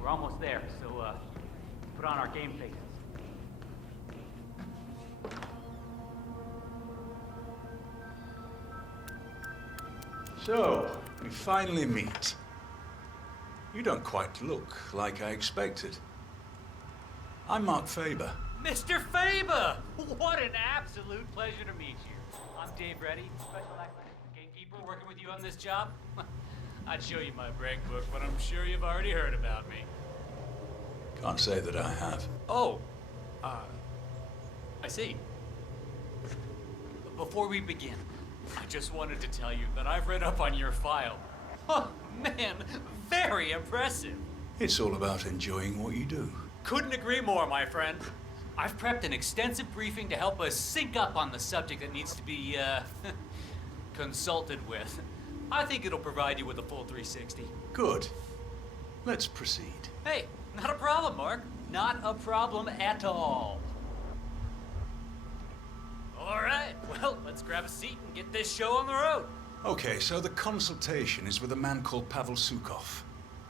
We're almost there, so put on our game faces. So, we finally meet. You don't quite look like I expected. I'm Mark Faber. Mr. Faber! What an absolute pleasure to meet you. I'm Dave Reddy, special gatekeeper, working with you on this job. I'd show you my brag book, but I'm sure you've already heard about me. Can't say that I have. Oh, I see. Before we begin, I just wanted to tell you that I've read up on your file. Oh, man, very impressive. It's all about enjoying what you do. Couldn't agree more, my friend. I've prepped an extensive briefing to help us sync up on the subject that needs to be, consulted with. I think it'll provide you with a full 360. Good. Let's proceed. Hey, not a problem, Mark. Not a problem at all. All right, well, let's grab a seat and get this show on the road. Okay, so the consultation is with a man called Pavel Sukov,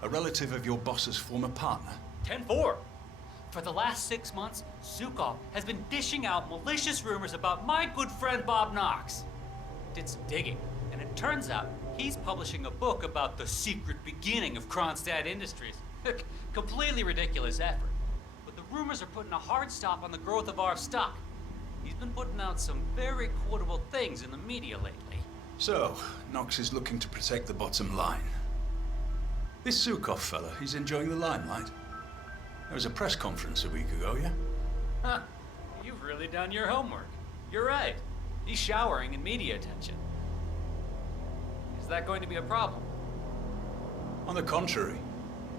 a relative of your boss's former partner. 10-4. For the last 6 months, Sukov has been dishing out malicious rumors about my good friend Bob Knox. Did some digging, and it turns out he's publishing a book about the secret beginning of Kronstadt Industries. Completely ridiculous effort. But the rumors are putting a hard stop on the growth of our stock. He's been putting out some very quotable things in the media lately. So, Knox is looking to protect the bottom line. This Sukov fella, he's enjoying the limelight. There was a press conference a week ago, yeah? Huh. You've really done your homework. You're right. He's showering in media attention. Is that going to be a problem? On the contrary,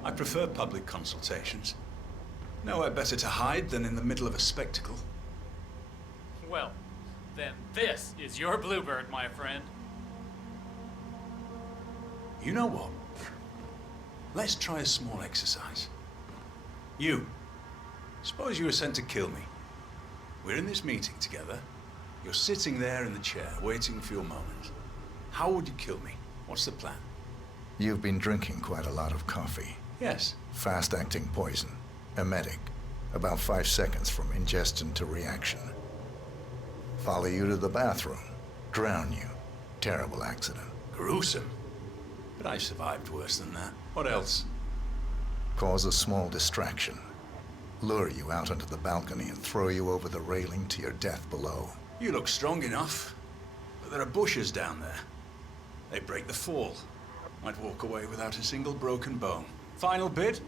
I prefer public consultations. Nowhere better to hide than in the middle of a spectacle. Well, then this is your bluebird, my friend. You know what? Let's try a small exercise. You. Suppose you were sent to kill me. We're in this meeting together. You're sitting there in the chair, waiting for your moment. How would you kill me? What's the plan? You've been drinking quite a lot of coffee. Yes. Fast-acting poison. Emetic. About 5 seconds from ingestion to reaction. Follow you to the bathroom. Drown you. Terrible accident. Gruesome. But I survived worse than that. What else? Cause a small distraction. Lure you out onto the balcony and throw you over the railing to your death below. You look strong enough. But there are bushes down there. They break the fall. Might walk away without a single broken bone. Final bid?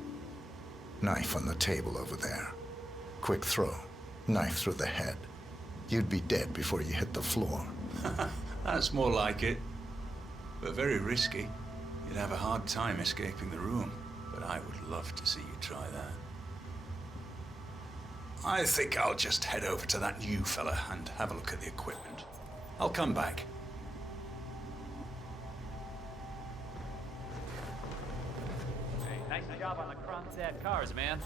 Knife on the table over there. Quick throw. Knife through the head. You'd be dead before you hit the floor. That's more like it. But very risky. You'd have a hard time escaping the room. But I would love to see you try that. I think I'll just head over to that new fella and have a look at the equipment. I'll come back. Hey, nice job on the Kronstadt cars, man.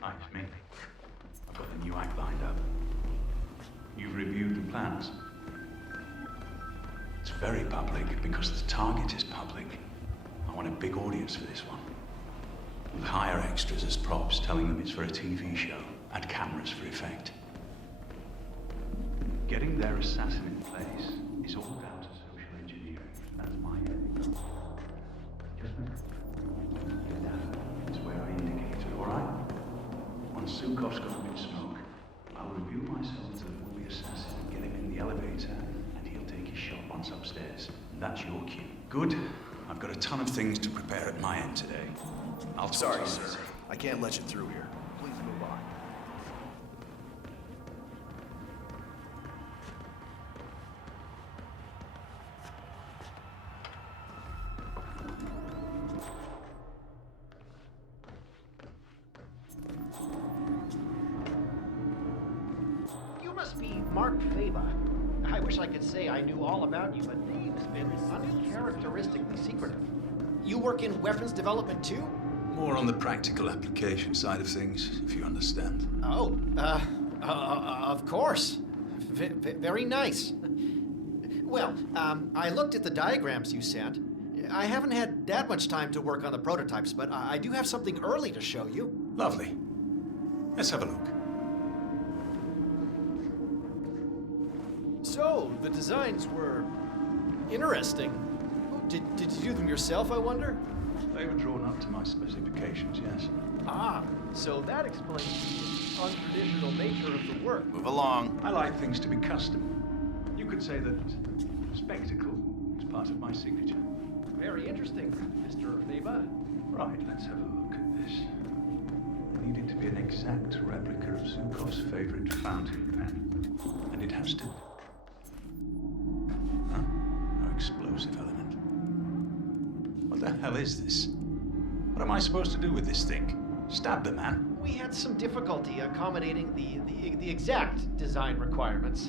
Thanks, mate. I've got the new act lined up. You've reviewed the plans. It's very public because the target is public. I want a big audience for this one. We'll hire extras as props, telling them it's for a TV show. Add cameras for effect. Getting their assassin in place is all down to social engineering. That's my heading. It's where I indicated, all right? Once Sukov's got a bit of smoke, I'll review myself to the would-be assassin and get him in the elevator, and he'll take his shot once upstairs. That's your cue. Good. I've got a ton of things to prepare at my end today. I'll talk Sorry, to you sir. later. I can't let you through here. Please move on. You must be Mark Faber. I wish I could say I knew all about you, but Dave's been uncharacteristically secretive. You work in weapons development too? More on the practical application side of things, if you understand. Oh, of course. Very nice. Well, I looked at the diagrams you sent. I haven't had that much time to work on the prototypes, but I do have something early to show you. Lovely. Let's have a look. So, the designs were interesting. Did you do them yourself, I wonder? They were drawn up to my specifications, yes. Ah, so that explains the untraditional nature of the work. Move along. I like things to be custom. You could say that spectacle is part of my signature. Very interesting, Mr. Feba. Right, let's have a look at this. I need it to be an exact replica of Zhukov's favorite fountain pen. And it has to... Huh? No explosive element. What the hell is this? What am I supposed to do with this thing? Stab the man? We had some difficulty accommodating the exact design requirements.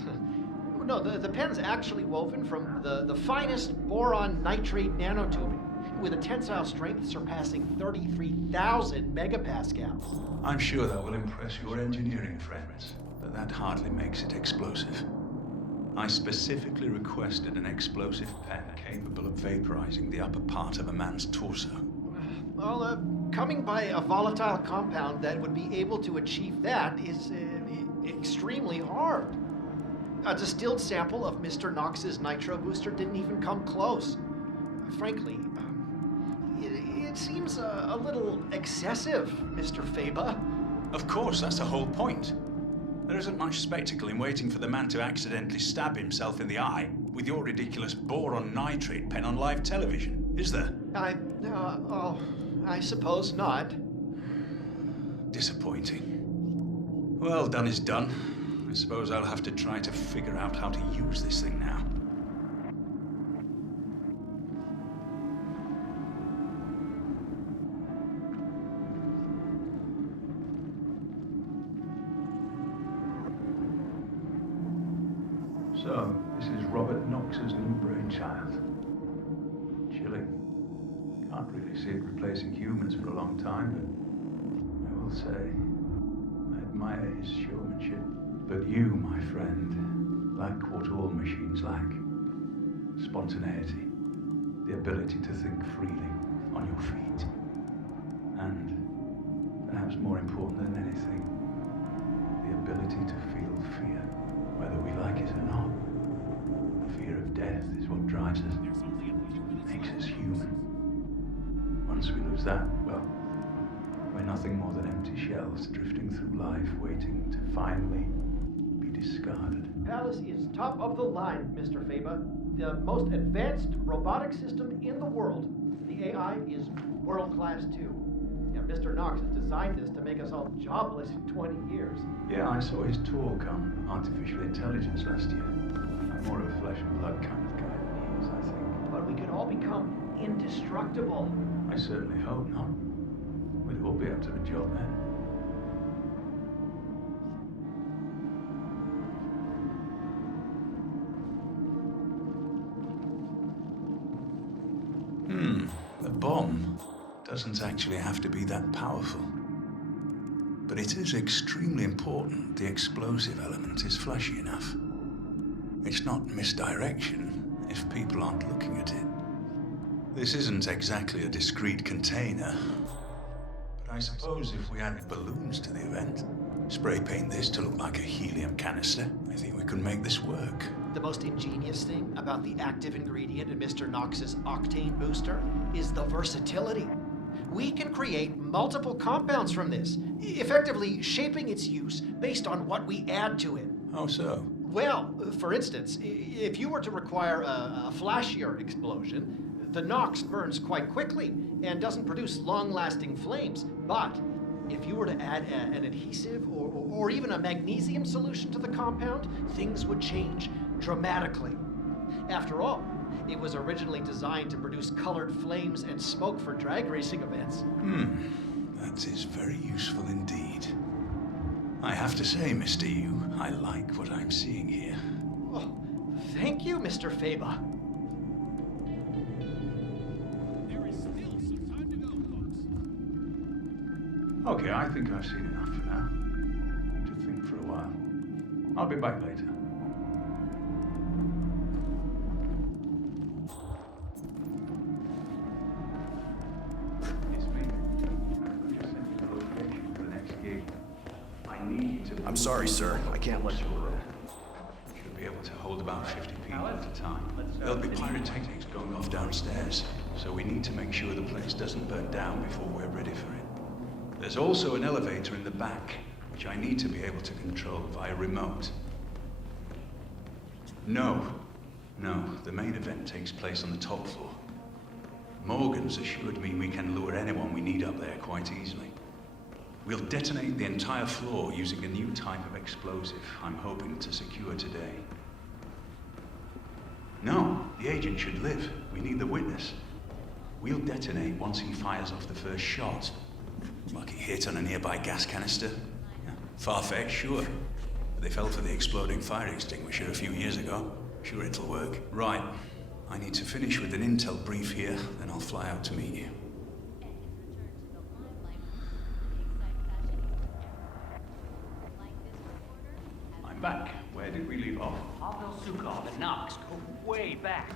No, the pen's actually woven from the finest boron nitrate nanotubing, with a tensile strength surpassing 33,000 megapascals. I'm sure that will impress your engineering friends, but that hardly makes it explosive. I specifically requested an explosive pen capable of vaporizing the upper part of a man's torso. Well, coming by a volatile compound that would be able to achieve that is extremely hard. A distilled sample of Mr. Knox's nitro booster didn't even come close. Frankly, it seems a little excessive, Mr. Feba. Of course, that's the whole point. There isn't much spectacle in waiting for the man to accidentally stab himself in the eye with your ridiculous boron nitrate pen on live television, is there? I suppose not. Disappointing. Well, done is done. I suppose I'll have to try to figure out how to use this thing now. So, this is Robert Knox's new brainchild. Chilling. Can't really see it replacing humans for a long time, but I will say, I admire his showmanship. But you, my friend, lack what all machines lack. Spontaneity. The ability to think freely, on your feet. And, perhaps more important than anything, the ability to feel fear, whether we like it or not. The fear of death is what drives us, makes us human. Once we lose that, well, we're nothing more than empty shells drifting through life, waiting to finally be discarded. Palace is top of the line, Mr. Feba. The most advanced robotic system in the world. The AI is world class too. Yeah, Mr. Knox has designed this to make us all jobless in 20 years. Yeah, I saw his talk on artificial intelligence last year. I'm more of a flesh and blood kind of guy than he is, I think. But we could all become indestructible. I certainly hope not. We'd all be up to the job then. The bomb doesn't actually have to be that powerful. But it is extremely important the explosive element is flashy enough. It's not misdirection if people aren't looking at it. This isn't exactly a discrete container. But I suppose if we add balloons to the event, spray paint this to look like a helium canister, I think we could make this work. The most ingenious thing about the active ingredient in Mr. Knox's octane booster is the versatility. We can create multiple compounds from this, effectively shaping its use based on what we add to it. How so? Well, for instance, if you were to require a flashier explosion, the Knox burns quite quickly and doesn't produce long-lasting flames. But if you were to add an adhesive or even a magnesium solution to the compound, things would change dramatically. After all, it was originally designed to produce colored flames and smoke for drag racing events. That is very useful indeed. I have to say, Mr. Yu, I like what I'm seeing here. Oh, thank you, Mr. Feba. There is still some time to go, folks. Okay, I think I've seen enough for now. To think for a while. I'll be back later. I'm sorry, sir. I can't let you through. Should be able to hold about 50 people at a time. There'll be pyrotechnics going off downstairs, so we need to make sure the place doesn't burn down before we're ready for it. There's also an elevator in the back, which I need to be able to control via remote. No, the main event takes place on the top floor. Morgan's assured me we can lure anyone we need up there quite easily. We'll detonate the entire floor using a new type of explosive I'm hoping to secure today. No, the agent should live. We need the witness. We'll detonate once he fires off the first shot. Like he hit on a nearby gas canister. Yeah, far-fetched, sure. But they fell for the exploding fire extinguisher a few years ago. Sure it'll work. Right. I need to finish with an intel brief here, then I'll fly out to meet you. I'm back. Where did we leave off? Pavel Zukov and Knox go way back.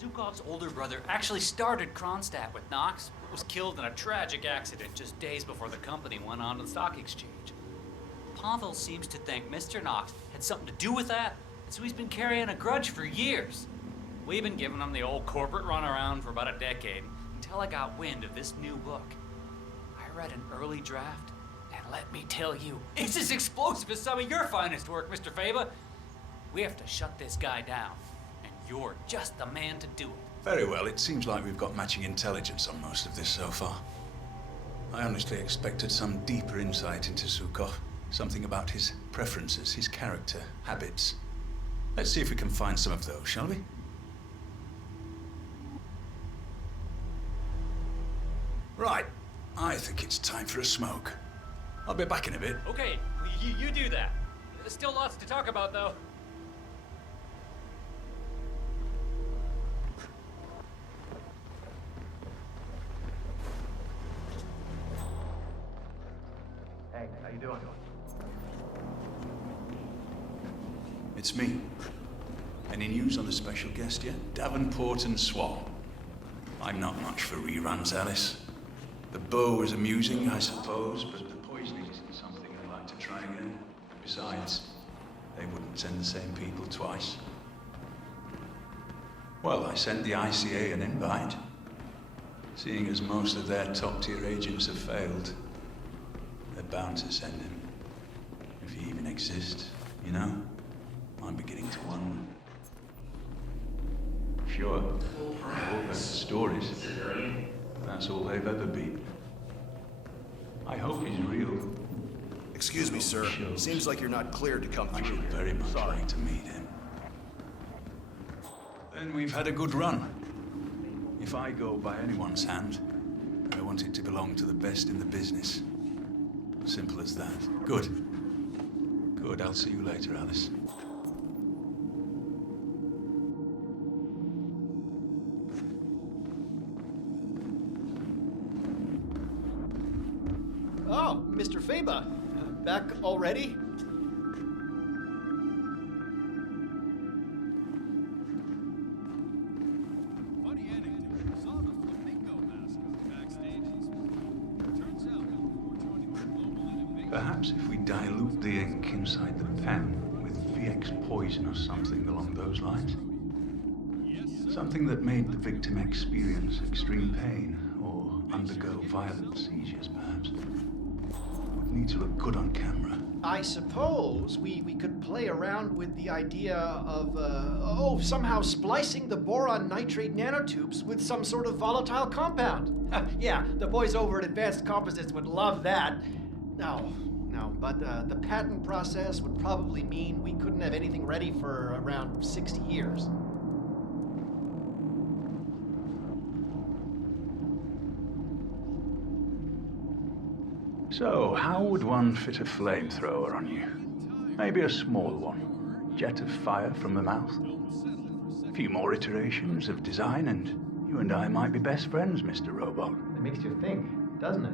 Zukov's older brother actually started Kronstadt with Knox, but was killed in a tragic accident just days before the company went on to the stock exchange. Pavel seems to think Mr. Knox had something to do with that, and so he's been carrying a grudge for years. We've been giving him the old corporate runaround for about a decade, until I got wind of this new book. I read an early draft, and let me tell you, it's as explosive as some of your finest work, Mr. Faber. We have to shut this guy down, and you're just the man to do it. Very well. It seems like we've got matching intelligence on most of this so far. I honestly expected some deeper insight into Zukov. Something about his preferences, his character, habits. Let's see if we can find some of those, shall we? Right. I think it's time for a smoke. I'll be back in a bit. Okay, you do that. There's still lots to talk about, though. Hey, how you doing? It's me. Any news on the special guest yet? Davenport and Swan. I'm not much for reruns, Alice. The bow was amusing, I suppose, but the poisoning isn't something I'd like to try again. Besides, they wouldn't send the same people twice. Well, I sent the ICA an invite. Seeing as most of their top-tier agents have failed, they're bound to send him. If he even exists, you know? I'm beginning to wonder. Sure, they've all heard the stories. That's all they've ever been. I hope he's real. Excuse me, sir. Seems like you're not cleared to come I through should here. very much like to meet him. Then we've had a good run. If I go by anyone's hand, I want it to belong to the best in the business. Simple as that. Good. Good, I'll see you later, Alice. Oh, Mr. Faber. Back already? Funny anecdote. Saw the flamingo mask backstage. Turns out, before joining the global innovation. Perhaps if we dilute the ink inside the pen with VX poison or something along those lines. Something that made the victim experience extreme pain or undergo violent seizures, perhaps. Would need to look good on camera. I suppose we could play around with the idea of, somehow splicing the boron nitrate nanotubes with some sort of volatile compound. Yeah, the boys over at Advanced Composites would love that. No, but the patent process would probably mean we couldn't have anything ready for around 60 years. So, how would one fit a flamethrower on you? Maybe a small one. Jet of fire from the mouth. A few more iterations of design and you and I might be best friends, Mr. Robot. It makes you think, doesn't it?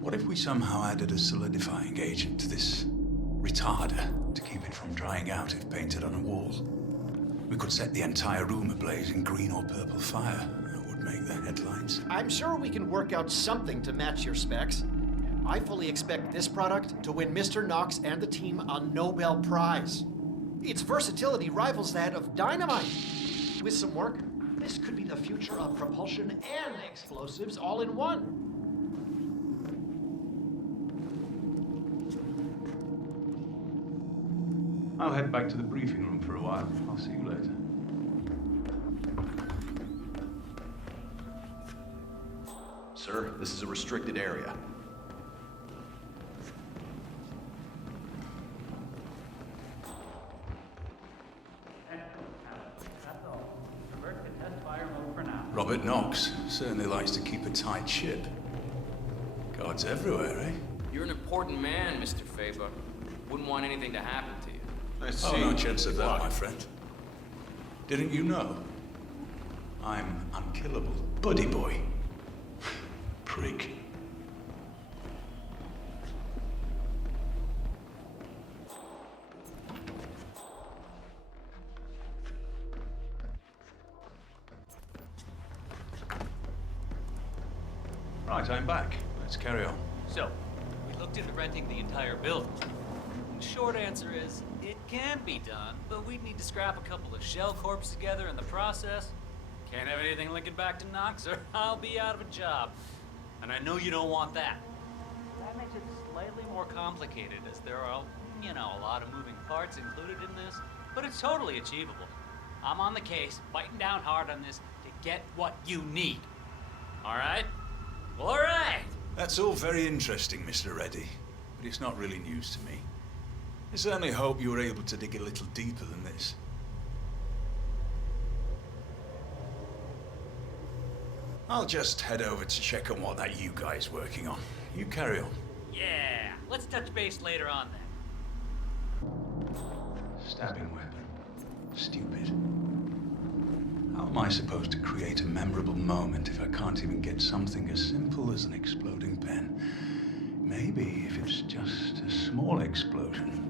What if we somehow added a solidifying agent to this retarder to keep it from drying out if painted on a wall? We could set the entire room ablaze in green or purple fire. That would make the headlines. I'm sure we can work out something to match your specs. I fully expect this product to win Mr. Knox and the team a Nobel Prize. Its versatility rivals that of dynamite. With some work, this could be the future of propulsion and explosives all in one. I'll head back to the briefing room for a while. I'll see you later. Sir, this is a restricted area. That's all. Revert to test fire mode for now. Robert Knox certainly likes to keep a tight ship. Guards everywhere, eh? You're an important man, Mr. Faber. Wouldn't want anything to happen to you. I see. Oh, no chance of that, my friend. Didn't you know? I'm unkillable. Buddy boy. Prick. Right, I'm back. Let's carry on. So, we looked into renting the entire building. The short answer is, it can be done, but we'd need to scrap a couple of shell corps together in the process. Can't have anything linking back to Knox, or I'll be out of a job. And I know you don't want that. That makes it slightly more complicated, as there are, a lot of moving parts included in this, but it's totally achievable. I'm on the case, biting down hard on this to get what you need. All right? All right! That's all very interesting, Mr. Reddy, but it's not really news to me. I certainly hope you were able to dig a little deeper than this. I'll just head over to check on what that you guy's working on. You carry on. Yeah, let's touch base later on then. Stabbing weapon. Stupid. How am I supposed to create a memorable moment if I can't even get something as simple as an exploding pen? Maybe if it's just a small explosion,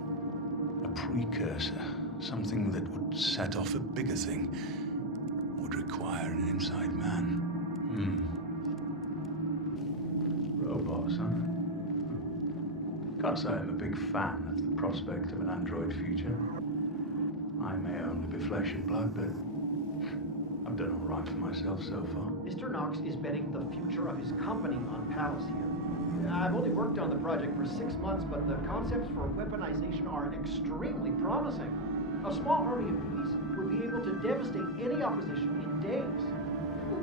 a precursor, something that would set off a bigger thing, would require an inside man. Robots, huh? Can't say I'm a big fan of the prospect of an android future. I may only be flesh and blood, but I've done all right for myself so far. Mr. Knox is betting the future of his company on Palace here. I've only worked on the project for 6 months, but the concepts for weaponization are extremely promising. A small army of bees would be able to devastate any opposition in days,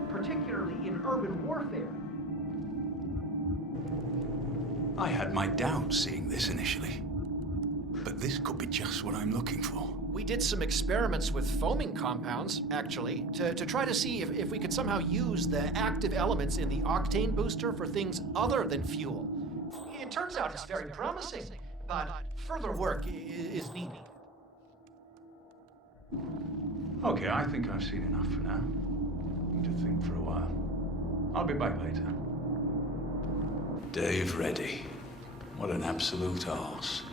particularly in urban warfare. I had my doubts seeing this initially, but this could be just what I'm looking for. We did some experiments with foaming compounds, actually, to try to see if we could somehow use the active elements in the octane booster for things other than fuel. It turns out it's very promising, but further work is needed. Okay, I think I've seen enough for now. Need to think for a while. I'll be back later. Dave Reddy. What an absolute arse.